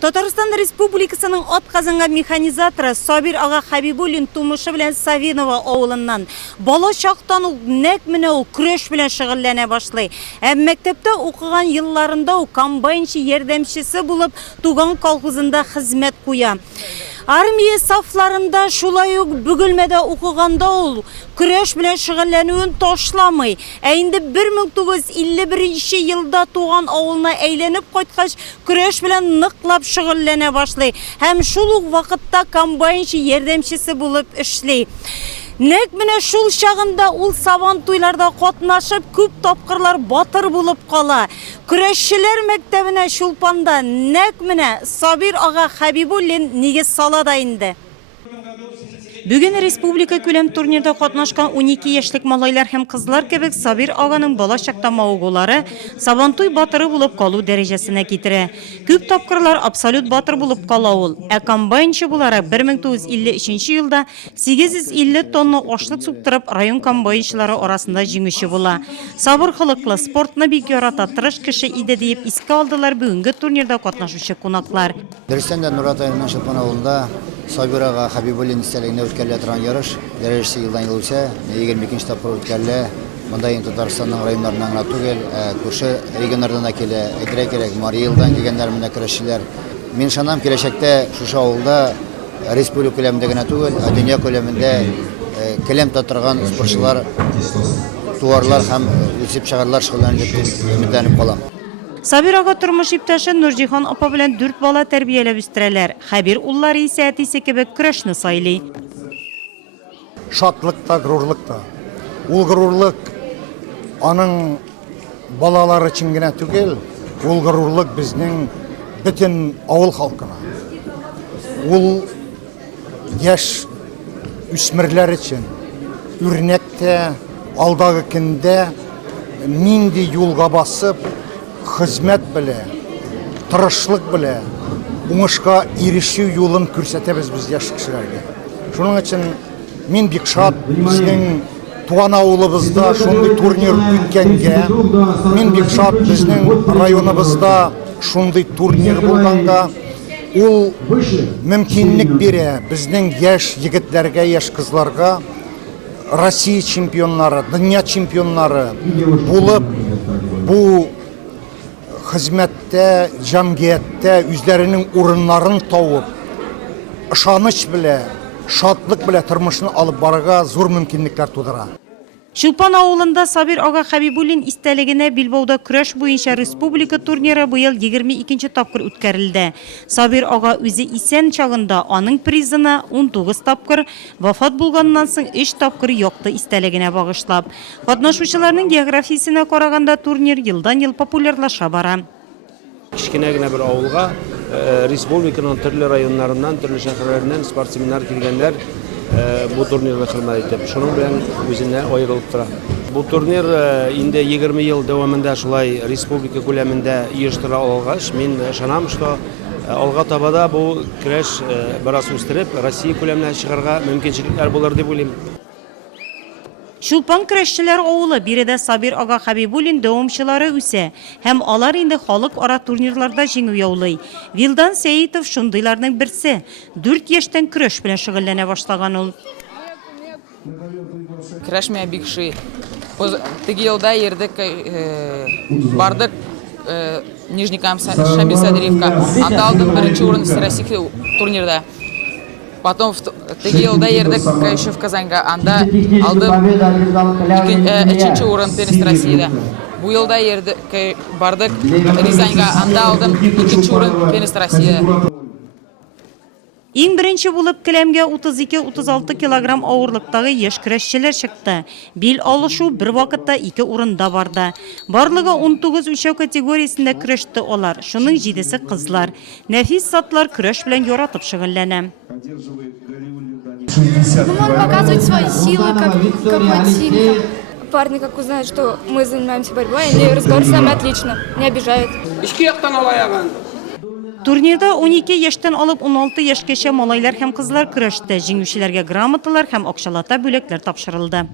Татарстан Республикасының атказанга механизаторы Сабир ага Хабибуллин тумышы белән Савинова авылыннан бала чактан ул нәкъ менә ул көрәш белән шөгыльләнә башлый. Һәм мәктәптә укыган елларында ул комбайнчы ярдәмчесе булып Туган колхозында хезмәт куя. Армия сафларында шулай ук Бөгелмәдә укыганда ул көрәш белән шөгыльләнүен ташламый. Ә инде 1951 елда туган авылына әйләнеп кайткач, көрәш белән ныклап шөгыльләнә башлый. Һәм шул ук вакытта комбайнчы ярдәмчесе булып эшли. Нәкъ менә шул чагында ул сабан туйларда катнашып, күп тапкырлар батыр булып кала. Көрәшчеләр мәктәбенә Чулпанда нәкъ менә Сабир ага Хабибуллин нигез сала да инде. Бүген республика күләм турнирда катнашкан 12 яшьлек малайлар һәм кызлар кебек Сабир аганың бала чакта мавыгулары сабантуй батыры булып калу дәрәҗәсенә китерә. Күп тапкырлар абсолют батыр булып кала ул. Ә комбайнчы буларак 1953 елда 850 тонна ашлык суктырып район комбайнчылары арасында җиңүче була. Сабыр хылыклы, спортны бик ярата, тырыш кеше иде дип искә алдылар бүгенге турнирда катнашучы кунаклар. Дөрестән дә Нурат районының Чулпан авылында Сабир ага Хабибуллин истәлегенә үткәрелә торган ярыш дәрәҗәсе елдан ел үсә, 22нче тапкыр үткәрелә. Монда инде Татарстанның районнарыннан гына түгел, күрше регионнардан да килә. Әйтергә кирәк, Мари елдан килгәннәр менә көрәшчеләр. Мин шанам киләчәктә шушы авылда республика күләмендә генә түгел, дөнья күләмендә келәм татырган спортчылар, туарлар һәм үсеп чыгарлар шөгыльләнеп дип өметләнеп калам. Сабир ага тормыш иптәше Нурҗихан апа белән 4 бала тәрбияләп үстерәләр. Хәбир уллары исә әтисе кебек көрәшне сайлый. Шатлык та, горурлык та. Ул горурлык аның балалары өчен генә түгел, ул горурлык безнең бөтен авыл халкына. Ул яшь үсмерләр өчен үрнәктә, алдагы көндә нинди юлга басып хезмәт белән, тырышлык белән уңышка ирешү юлын күрсәтәбез без яшь кешеләргә. Шуның өчен мин бик шат безнең туган авылыбызда шундый турнир үткәнгә. Мин бик шат безнең районыбызда шундый турнир булганга. Ул мөмкинлек бирә безнең яшь егетләргә, яшь кызларга Россия чемпионнары, дөнья чемпионнары булып бу хезмәттә, җәмгыятьтә үзләренең урыннарын табып, ышаныч белән, шатлык белән тормышны алып барырга зур мөмкинлекләр тудыра. Чулпан авылында Сабир ага Хабибуллин истәлегенә Билбауда көрәш буенча республика турниры быел 22нче тапкыр үткәрелде. Сабир ага үзе исән чагында аның призына 19 тапкыр, вафат булганнан соң 3 тапкыр якты истәлегенә багышлап. Катнашучыларның географиясенә караганда турнир елдан-ел популярлаша бара. Кичкенә генә бер авылга республиканың төрле районнарыннан, төрле шәһәрләреннән спортсменнар килгәннәр. Bu турнирда хөрмәт итеп, шуның белән үзенә аерылып тора. Бу турнир инде 20 ел дәвамында шулай республика күләмендә оештыра алгач, мин ышанам, что алга табада бу көрәш бераз үстереп, Россия күләменә чыгарга мөмкинчелекләр булыр дип уйлыйм. Чулпан көрәшчеләр авылы биредә Сабир ага Хабибуллин дәвамчылары үсә һәм алар инде халык ара турнирларда җиңү яулый. Вилдан Сәйтов шундыйларның берсе. 4 яшьтән көрәш белән шөгыльләнә башлаган ул. Көрәш миңа бик шый. Теге елда йөрдек, бардык Нижний Шамил Садриевка. Анда алдым беренче урын Россия турнирда. Потом теге елда йөрдек еще в Казаньга. Анда алдым 2нче урын Пермь Россиядә. Бу елда йөрдек, бардык Рязаньга. Анда алдым 2нче урын Пермь Россиядә. Иң беренче булып келәмгә 32-36 килограмм авырлыктагы яшь көрәшчеләр чыкты. Бил алышу бер вакытта 2 урында барды. Барлыгы 19 үлчәү категориясендә көрәште алар. Шуның 7се кызлар. Нәфис затлар көрәш белән яратып шөгыльләнә. Он показывает свои силы, как сильно. Парни, как узнают, что мы занимаемся борьбой, они разговаривают с нами отлично, не обижают. Турнирда 12 яшьтән алып 16 яшькәчә малайлар һәм кызлар көрәште. Җиңүчеләргә грамоталар һәм акчалата бүләкләр тапшырылды.